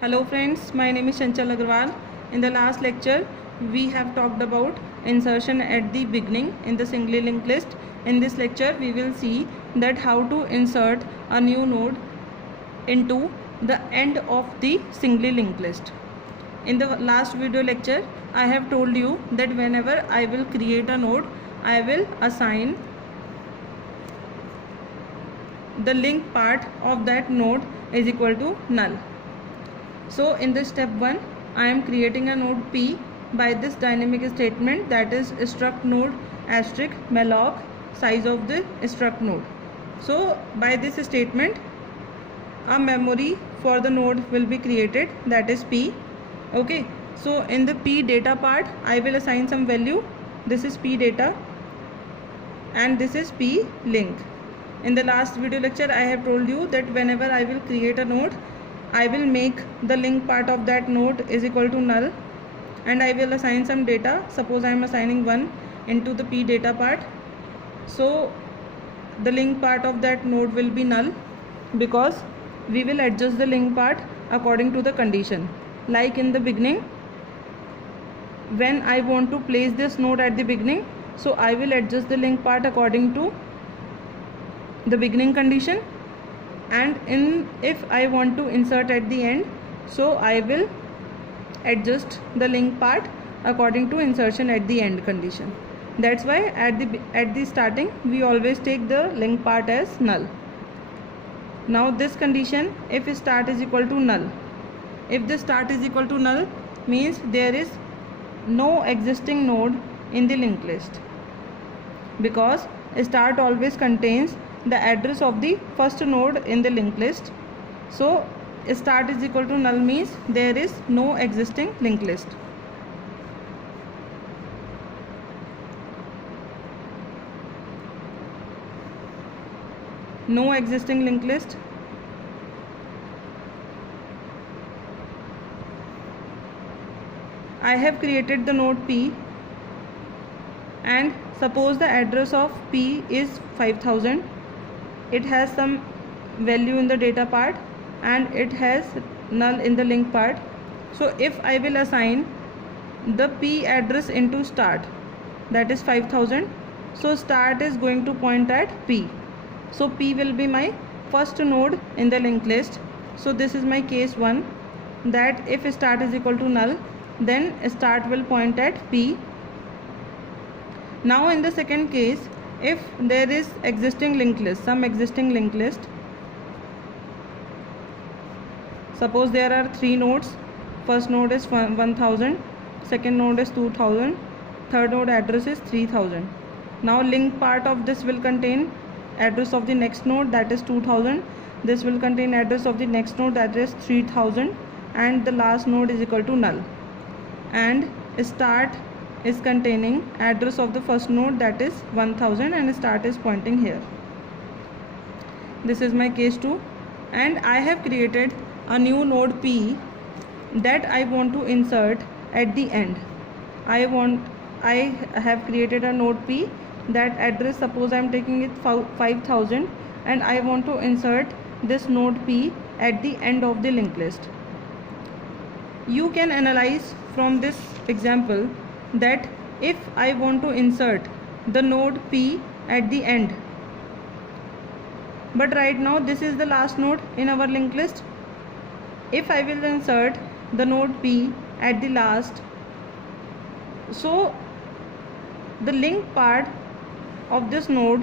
Hello friends, my name is Chanchal Agarwal. In the last lecture, we have talked about insertion at the beginning in the singly linked list. In this lecture, we will see that how to insert a new node into the end of the singly linked list. In the last video lecture, I have told you that whenever I will create a node, I will assign the link part of that node is equal to null. So in this step 1, I am creating a node P by this dynamic statement, that is struct node asterisk malloc size of the struct node. So by this statement, a memory for the node will be created, that is P. Okay, so in the P data part, I will assign some value. This is P data and this is P link. In the last video lecture, I have told you that whenever I will create a node, I will make the link part of that node is equal to null and I will assign some data. Suppose I am assigning 1 into the P data part. So the link part of that node will be null because we will adjust the link part according to the condition. Like in the beginning, when I want to place this node at the beginning, so I will adjust the link part according to the beginning condition, and if I want to insert at the end, so I will adjust the link part according to insertion at the end condition. That's why at the starting we always take the link part as null. Now this condition, if start is equal to null, if the start is equal to null means there is no existing node in the linked list, because start always contains the address of the first node in the linked list. So start is equal to null means there is no existing linked list. No existing linked list. I have created the node P and suppose the address of P is 5000. It has some value in the data part and it has null in the link part. So if I will assign the P address into start, that is 5000, so start is going to point at P. So P will be my first node in the linked list. So this is my case 1, that if start is equal to null, then start will point at P. Now in the second case, if there is existing linked list, some existing linked list, suppose there are 3 nodes, first node is 1000, second node is 2000, third node address is 3000. Now link part of this will contain address of the next node, that is 2000. This will contain address of the next node, that is 3000, and the last node is equal to null. And start is containing address of the first node, that is 1000, and start is pointing here. This is my case 2, and I have created a new node P that I want to insert at the end. I have created a node P that address, suppose I am taking it 5000, and I want to insert this node P at the end of the linked list. You can analyze from this example that if I want to insert the node P at the end, but right now this is the last node in our linked list, if I will insert the node P at the last, so the link part of this node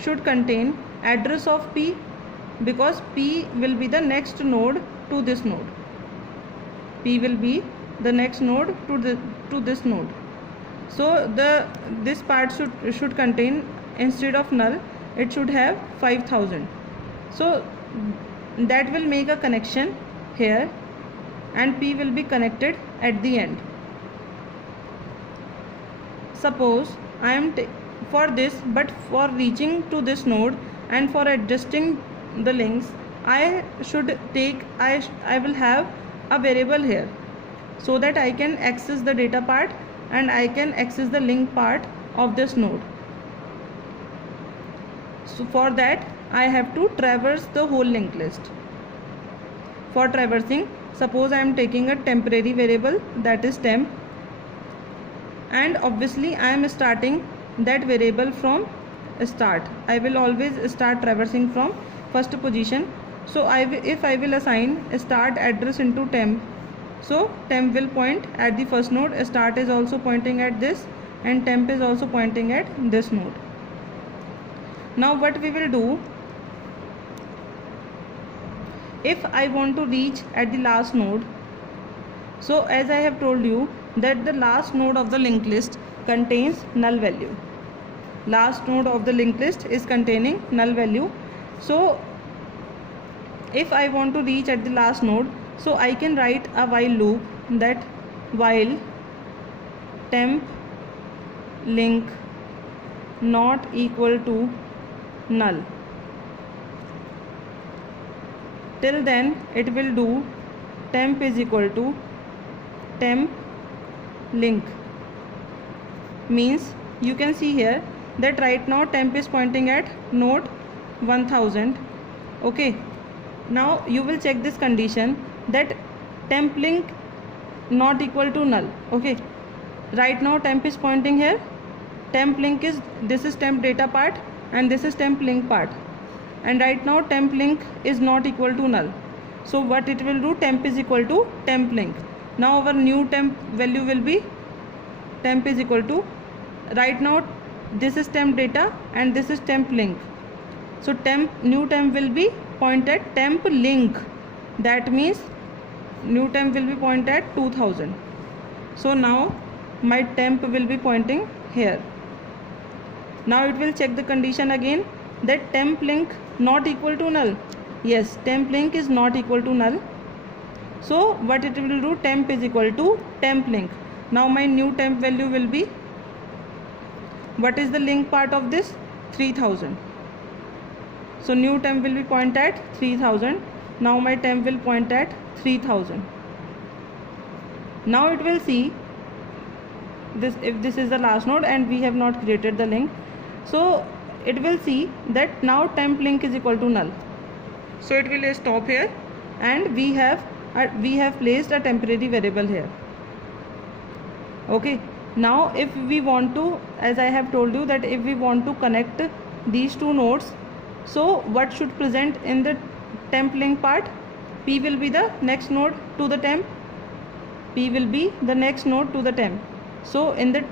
should contain address of P, because P will be the next node to this node. P will be the next node to this node. So this part should contain, instead of null, it should have 5000. So that will make a connection here, and P will be connected at the end. Suppose I am for this, but for reaching to this node and for adjusting the links, I will have a variable here, so that I can access the data part and I can access the link part of this node. So for that I have to traverse the whole linked list. For traversing, suppose I am taking a temporary variable, that is temp, and obviously I am starting that variable from start. I will always start traversing from first position. So if I will assign a start address into temp, so temp will point at the first node, start is also pointing at this, and temp is also pointing at this node. Now what we will do, if I want to reach at the last node, so as I have told you that the last node of the linked list contains null value. Last node of the linked list is containing null value. So if I want to reach at the last node, so I can write a while loop, that while temp link not equal to null, till then it will do temp is equal to temp link. Means you can see here that right now temp is pointing at node 1000. Okay, now you will check this condition, that temp link not equal to null. Okay, right now temp is pointing here, temp link is, this is temp data part and this is temp link part, and right now temp link is not equal to null. So what it will do, temp is equal to temp link. Now our new temp value will be temp is equal to, right now this is temp data and this is temp link, so new temp will be point at temp link, that means new temp will be point at 2000. So now my temp will be pointing here. Now it will check the condition again, that temp link not equal to null. Yes, temp link is not equal to null. So what it will do, temp is equal to temp link. Now my new temp value will be, what is the link part of this, 3000. So new temp will be point at 3000. Now my temp will point at 3000. Now it will see this, if this is the last node and we have not created the link, so it will see that now temp link is equal to null. So it will stop here, and we have placed a temporary variable here. Okay, now if we want to, as I have told you, that if we want to connect these two nodes, so what should present in the temp link part, P will be the next node to the temp, P will be the next node to the temp. So in the,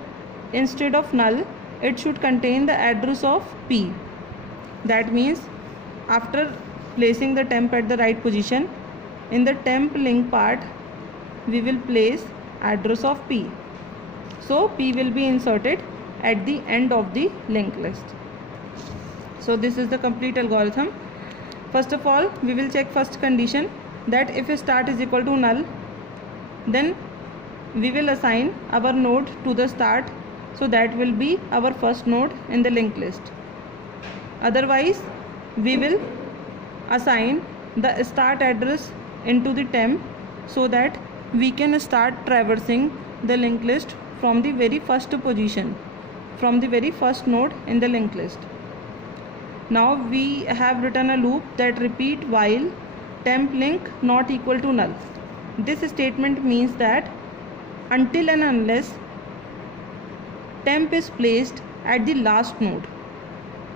instead of null, it should contain the address of P. That means after placing the temp at the right position, in the temp link part we will place address of P. So P will be inserted at the end of the linked list. So this is the complete algorithm. First of all, we will check first condition, that if start is equal to null, then we will assign our node to the start, so that will be our first node in the linked list. Otherwise we will assign the start address into the temp, so that we can start traversing the linked list from the very first position, from the very first node in the linked list. Now we have written a loop that repeat while temp link not equal to null. This statement means that until and unless temp is placed at the last node,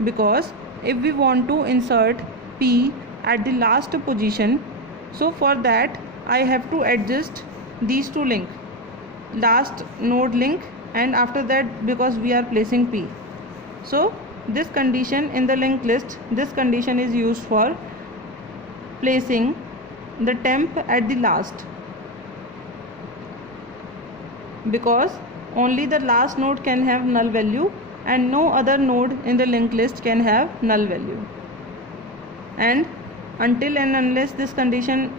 because if we want to insert P at the last position, so for that I have to adjust these two links, last node link and after that, because we are placing P. So this condition in the linked list, this condition is used for placing the temp at the last, because only the last node can have null value and no other node in the linked list can have null value. And until and unless this condition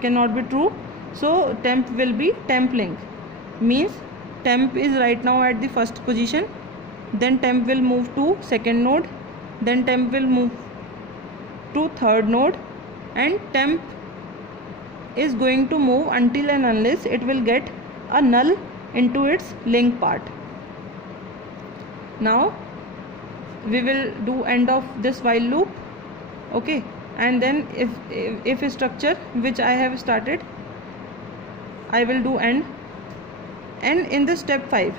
cannot be true, so temp will be temp link. Means temp is right now at the first position, then temp will move to second node, then temp will move to third node, and temp is going to move until and unless it will get a null into its link part. Now we will do end of this while loop. Okay, and then if structure which I have started, I will do end. And in the step 5,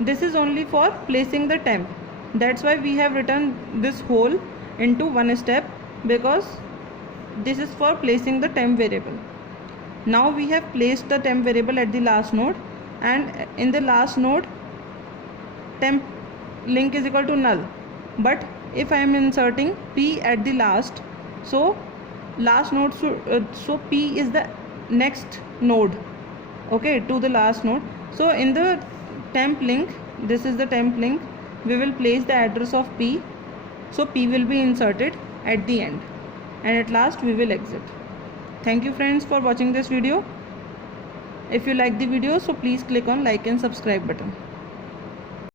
this is only for placing the temp. That's why we have written this whole into one step, because this is for placing the temp variable. Now we have placed the temp variable at the last node, and in the last node temp link is equal to null. But if I am inserting p at the last, so last node so p is the next node, okay, to the last node. So in the temp link, this is the temp link, we will place the address of p, so p will be inserted at the end, and at last we will exit. Thank you friends for watching this video. If you like the video, so please click on like and subscribe button.